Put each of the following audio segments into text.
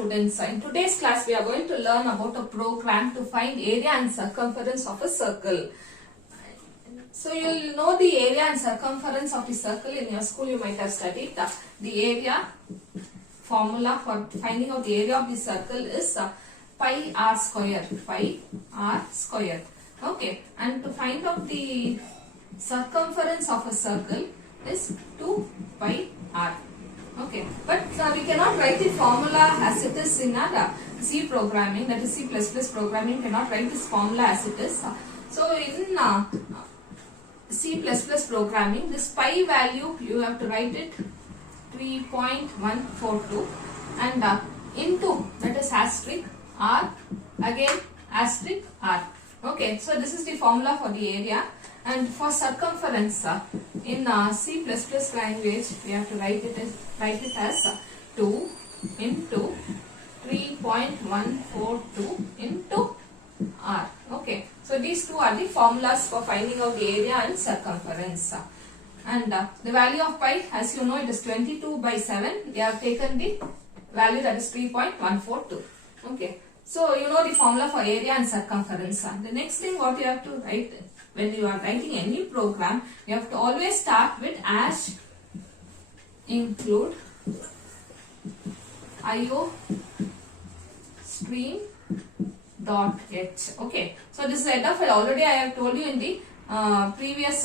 students. In today's class we are going to learn about a program to find area and circumference of a circle. So you will know the area and circumference of the circle. In your school you might have studied the area formula for finding out the area of the circle is pi r square. Pi r square. Okay, and to find out the circumference of a circle is 2 pi r. Okay, but we cannot write the formula as it is in our C programming, that is C++ programming. Cannot write this formula as it is. So in C++ programming, this pi value you have to write it 3.142 and into, that is asterisk r, again asterisk r. Okay, so this is the formula for the area. And for circumference, in C++ language, we have to write it as 2 into 3.142 into r. Okay, so these two are the formulas for finding out the area and circumference. And the value of pi, as you know, it is 22 by 7. We have taken the value that is 3.142. Okay, so you know the formula for area and circumference. The next thing what you have to write when you are writing any program, you have to always start with as include iostream.h. Okay, so this is a header file. Already I have told you in the previous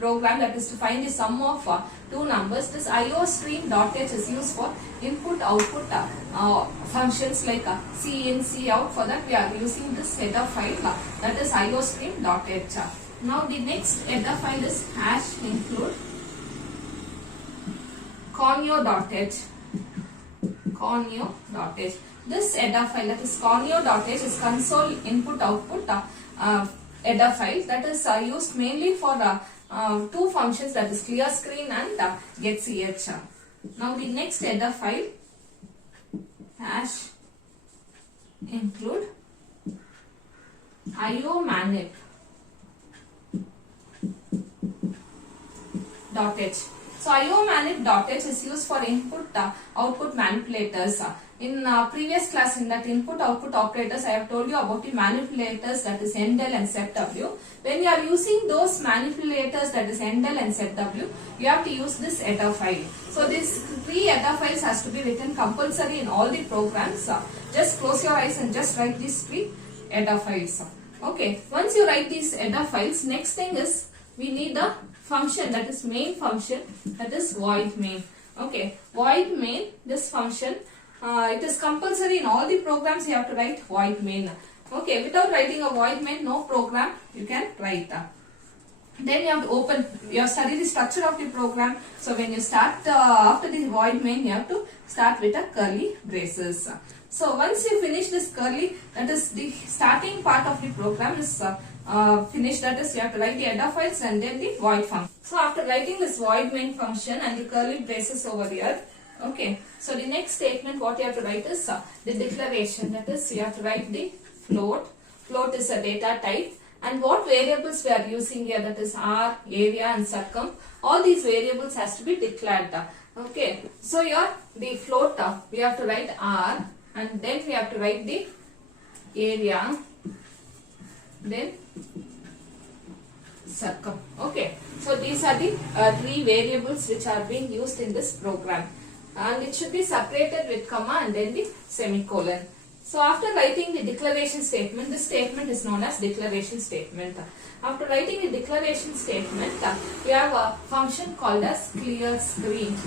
program, that is to find the sum of two numbers. This iostream.h is used for input output functions like C in, C out. For that we are using this header file, that is iostream.h. Now the next header file is hash include conio.h. Conio.h. This header file, that is conio.h, is console input output header file that is used mainly for two functions, that is clear screen and getch. Now the next header file hash include iomanip.h. So iomanip.h is used for input output manipulators. In previous class, in that input output operators, I have told you about the manipulators, that is endl and setw. When you are using those manipulators, that is endl and setw, you have to use this header file. So these three header files has to be written compulsory in all the programs. Just close your eyes and just write these three header files. Okay, once you write these header files, next thing is we need a function, that is main function, that is void main. Okay, void main, this function, it is compulsory in all the programs. You have to write void main. Okay, without writing a void main, no program you can write. Then you have to open, you have studied the structure of the program. So when you start after the void main, you have to start with a curly braces. So once you finish this curly, that is the starting part of the program is finished. That is, you have to write the header files and then the void function. So after writing this void main function and the curly braces over here, okay, so the next statement what you have to write is the declaration. That is, you have to write the float. Float is a data type, and what variables we are using here, that is r, area and circum. All these variables has to be declared. Okay, so here the float we have to write r, and then we have to write the area, then circum. Okay, so these are the three variables which are being used in this program, and it should be separated with comma and then the semicolon. So after writing the declaration statement, this statement is known as declaration statement. After writing the declaration statement, we have a function called as clear screen.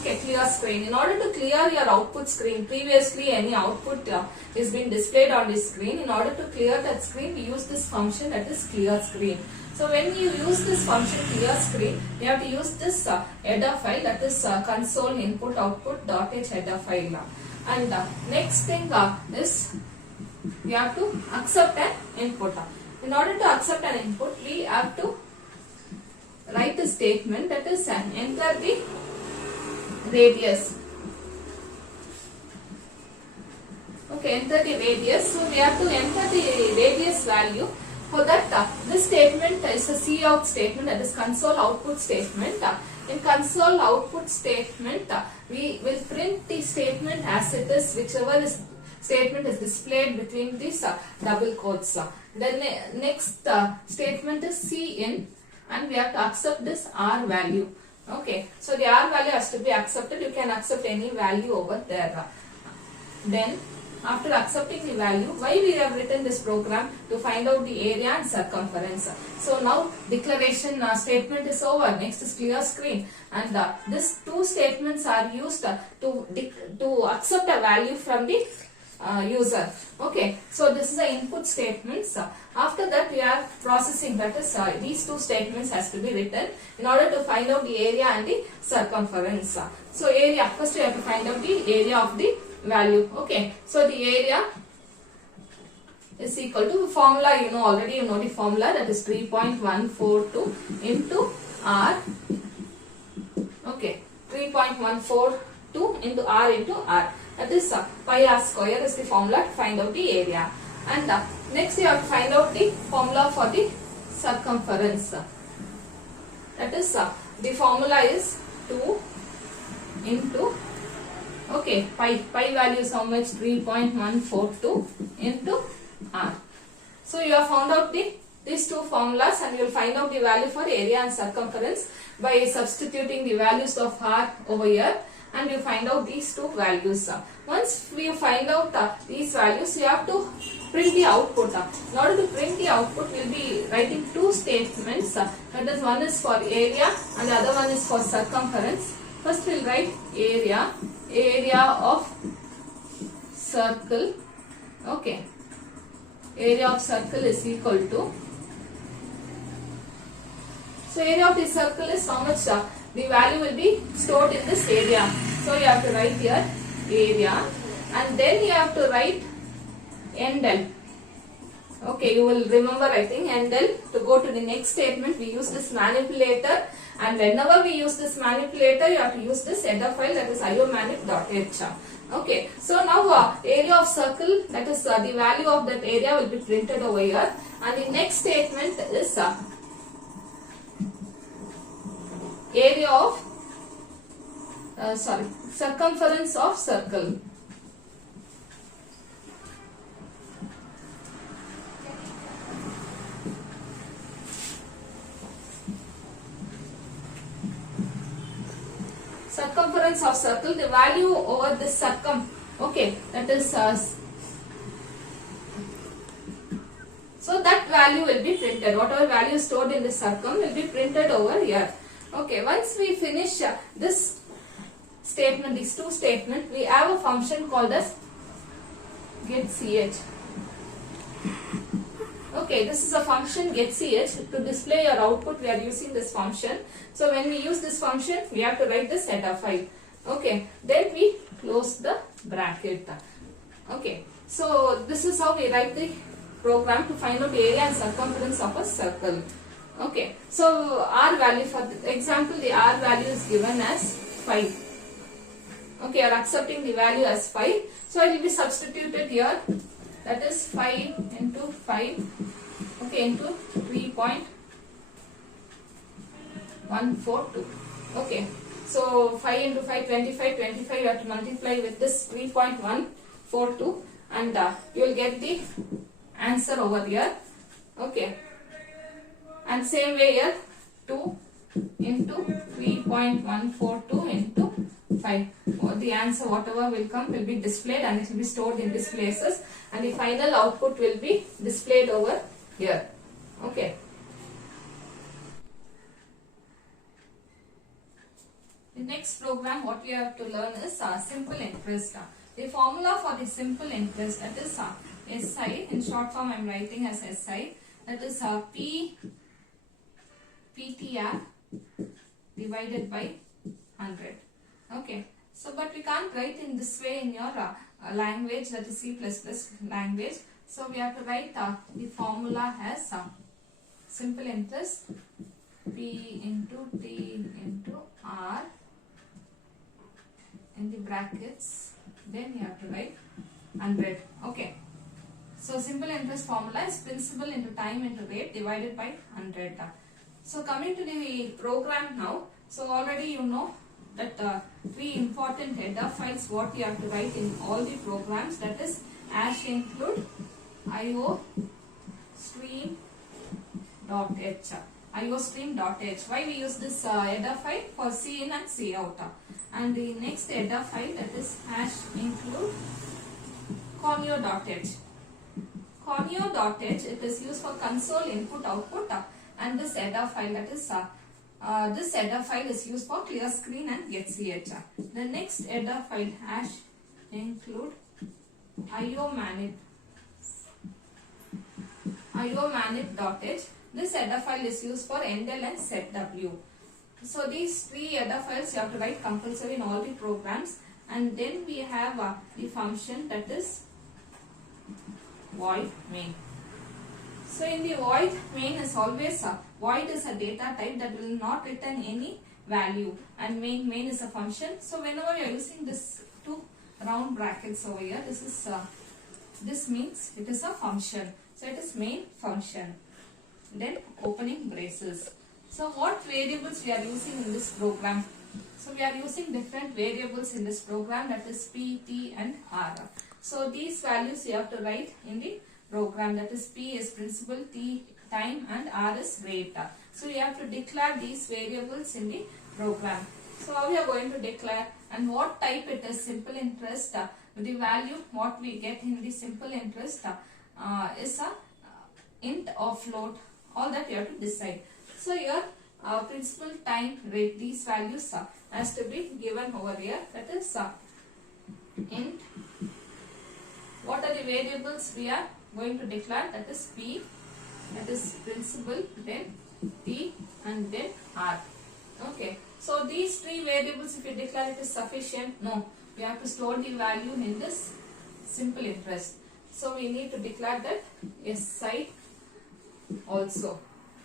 Okay, clear screen. In order to clear your output screen, previously any output is being displayed on the screen. In order to clear that screen, we use this function, that is clear screen. So when you use this function clear screen, you have to use this header file, that is console input output.h header file. And next thing is we have to accept an input. In order to accept an input, we have to write a statement, that is enter the radius. Okay, enter the radius. So we have to enter the radius value. For that, this statement is a cout statement, that is console output statement. In console output statement, we will print the statement as it is, whichever statement is displayed between these double quotes. The next statement is cin, and we have to accept this r value. Okay, so the r value has to be accepted. You can accept any value over there. Then after accepting the value, why we have written this program? To find out the area and circumference. So now declaration statement is over. Next is clear screen, and these two statements are used to accept a value from the user. Okay, so this is the input statements. After that we are processing, that is these two statements has to be written in order to find out the area and the circumference. So area, first we have to find out the area of the value. Okay, so the area is equal to formula, already you know the formula, that is 3.142 into r. Okay, 3.142 into r into r. That is pi r square is the formula to find out the area. And next you have to find out the formula for the circumference. That is the formula is 2 into, okay, pi value is how much? 3.142 into r. So you have found out these two formulas, and you will find out the value for area and circumference by substituting the values of r over here, and you find out these two values. Once we find out these values, you have to print the output. In order to print the output, we will be writing two statements. That is, one is for area and the other one is for circumference. First we will write area of circle. Okay, area of circle is equal to, so area of the circle is how much? The value will be stored in this area. So you have to write here area, and then you have to write endl. Okay, you will remember, I think, endl. To go to the next statement, we use this manipulator, and whenever we use this manipulator, you have to use this header file, that is iomanip.h. Okay, so now area of circle, that is the value of that area will be printed over here, and the next statement is area of circumference of circle. Circumference of circle, the value over this circum. Okay, that is so that value will be printed. Whatever value stored in the circum will be printed over here. Okay, once we finish this statement, these two statements, we have a function called as getCh. Okay, this is a function getCh. To display your output, we are using this function. So when we use this function, we have to write this header file. Okay, then we close the bracket. Okay, so this is how we write the program to find out the area and circumference of a circle. Okay, so r value, for example, the r value is given as 5. Okay, you are accepting the value as 5. So it will be substituted here. That is 5 into 5. Okay, into 3.142. Okay, so 5 into 5, 25. 25 you have to multiply with this 3.142, and you will get the answer over here. Okay. And same way here, 2 into 3.142 into 5. The answer, whatever will come, will be displayed, and it will be stored in these places, and the final output will be displayed over here. Okay. The next program, what we have to learn is simple interest. The formula for the simple interest, that is SI. In short form, I am writing as SI. That is PTR divided by 100. Okay, so but we can't write in this way in your language, that is C++ language. So we have to write the formula as simple interest P into T into R in the brackets, then you have to write 100. Okay, so simple interest formula is principal into time into rate divided by 100. So coming to the program now. So already you know that three important header files what you have to write in all the programs, that is hash include iostream.h. iostream.h. Why we use this header file? For C in and C out. And the next header file, that is hash include conio.h. Conio.h, it is used for console input output, and this header file, that is this header file is used for clear screen and XCH. The next header file, hash include iomanip.h. This header file is used for endl and setw. So these three header files you have to write compulsory in all the programs. And then we have the function, that is void main. So in the void main is always void is a data type that will not return any value, and main is a function. So whenever you are using this two round brackets over here, this means it is a function. So it is main function. Then opening braces. So what variables we are using in this program? So we are using different variables in this program, that is P, T and R. So these values you have to write in the program, that is P is principal, T time and R is rate. So you have to declare these variables in the program. So how we are going to declare, and what type it is? Simple interest. The value what we get in the simple interest is a int or float. All that you have to decide. So your principal, time, rate, these values has to be given over here. That is int. What are the variables we are going to declare? That is P, that is principal, then T and then R. Okay. So these three variables, if you declare it is sufficient? No. We have to store the value in this simple interest. So we need to declare that SI also.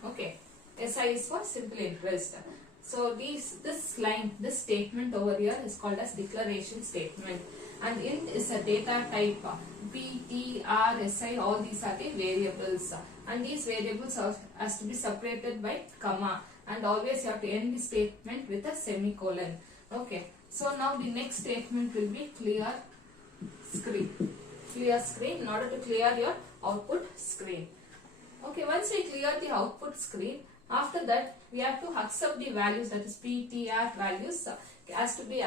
Okay. SI is for simple interest. So this line, this statement over here is called as declaration statement. And int is a data type. P, T, R, SI, all these are the variables. And these variables has to be separated by comma. And always you have to end the statement with a semicolon. Okay. So now the next statement will be clear screen. Clear screen in order to clear your output screen. Okay. Once we clear the output screen, after that we have to accept the values, that is P, T, R values has to be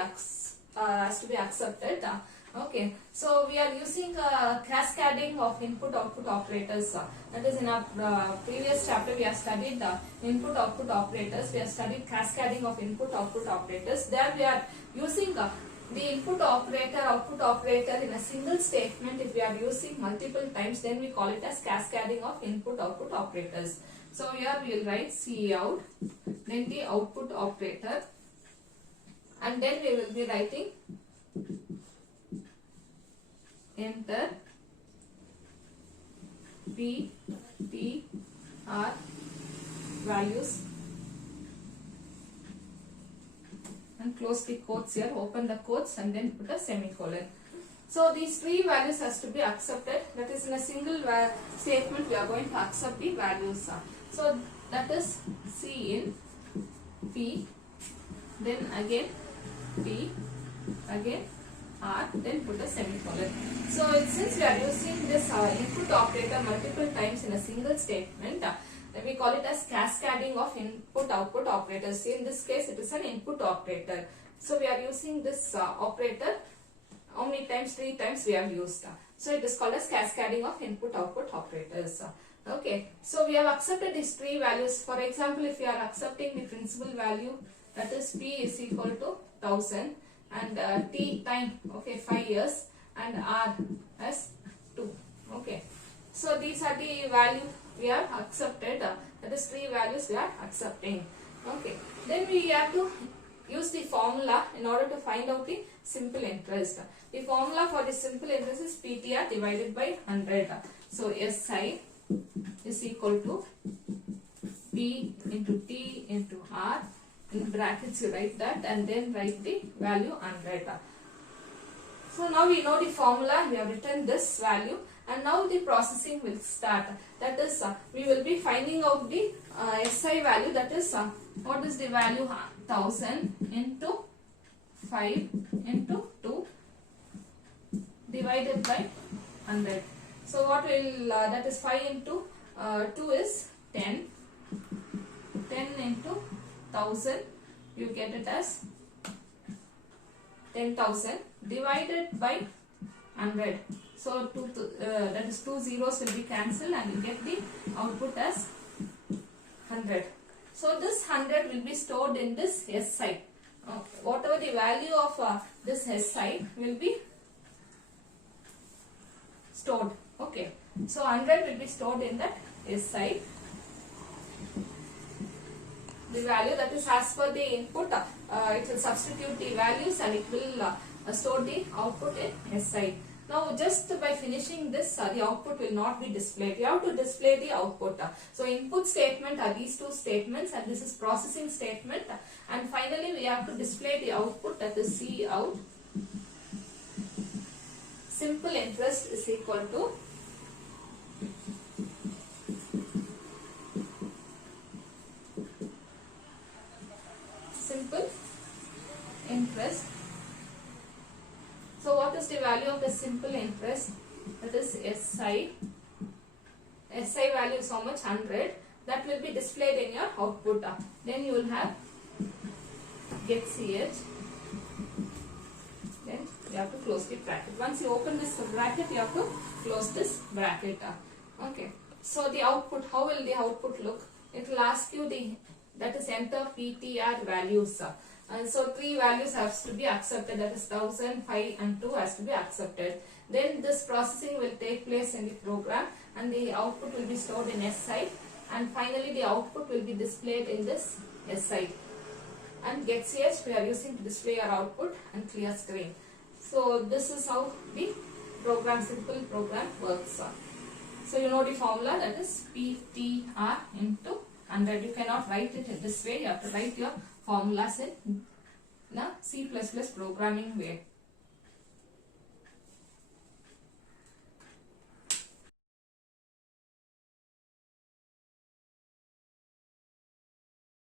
accepted. Okay, so we are using cascading of input output operators. That is, in our previous chapter we have studied input output operators. We have studied cascading of input output operators. There we are using the input operator, output operator in a single statement. If we are using multiple times, then we call it as cascading of input output operators. So here we will write Cout, then the output operator, and then we will be writing enter P, T, R values and close the quotes here, open the quotes and then put a semicolon. So these three values has to be accepted. That is, in a single statement we are going to accept the values. So that is C in P, then again P, again R, then put a semicolon. So since we are using this input operator multiple times in a single statement, then we call it as cascading of input output operators. In this case it is an input operator. So we are using this operator. How many times? 3 times we have used. So it is called as cascading of input output operators. Okay. So we have accepted these 3 values. For example, if we are accepting the principal value, that is P is equal to 1000 and T time, okay, 5 years, and R as 2. Okay. So these are the value we have accepted. That is 3 values we are accepting. Okay. Then we have to use the formula in order to find out the simple interest. The formula for the simple interest is PTR divided by 100. So SI is equal to P into T into R. In brackets you write that and then write the value 100. So now we know the formula, we have written this value, and now the processing will start. That is, we will be finding out the SI value. That is, what is the value? 1000 into 5 into 2 divided by 100. So what will that is 5 into 2 is 10. 10 into 1000, you get it as 10,000 divided by 100. So that is 2 zeros will be cancelled and you get the output as 100. So this 100 will be stored in this SI. Whatever the value of this SI will be stored. Okay. So 100 will be stored in that SI. The value, that is as per the input, it will substitute the values and it will store the output in SI. Now just by finishing this, the output will not be displayed. You have to display the output. So input statement are these two statements and this is processing statement, and finally we have to display the output, that is C out. Simple interest is equal to simple interest. So what is the value of the simple interest? That is SI. SI value is how much? 100. That will be displayed in your output. Then you will have get CH. Then you have to close the bracket. Once you open this bracket, you have to close this bracket. Okay. So the output, how will the output look? It will ask you the, that is enter PTR values. And so 3 values has to be accepted, that is 1000, 5 and 2 has to be accepted. Then this processing will take place in the program and the output will be stored in SI, and finally the output will be displayed in this SI. And get CH we are using to display our output and clear screen. So this is how the program, simple program works. So you know the formula, that is PTR into 100. You cannot write it in this way, you have to write your formulas in the C++ programming way.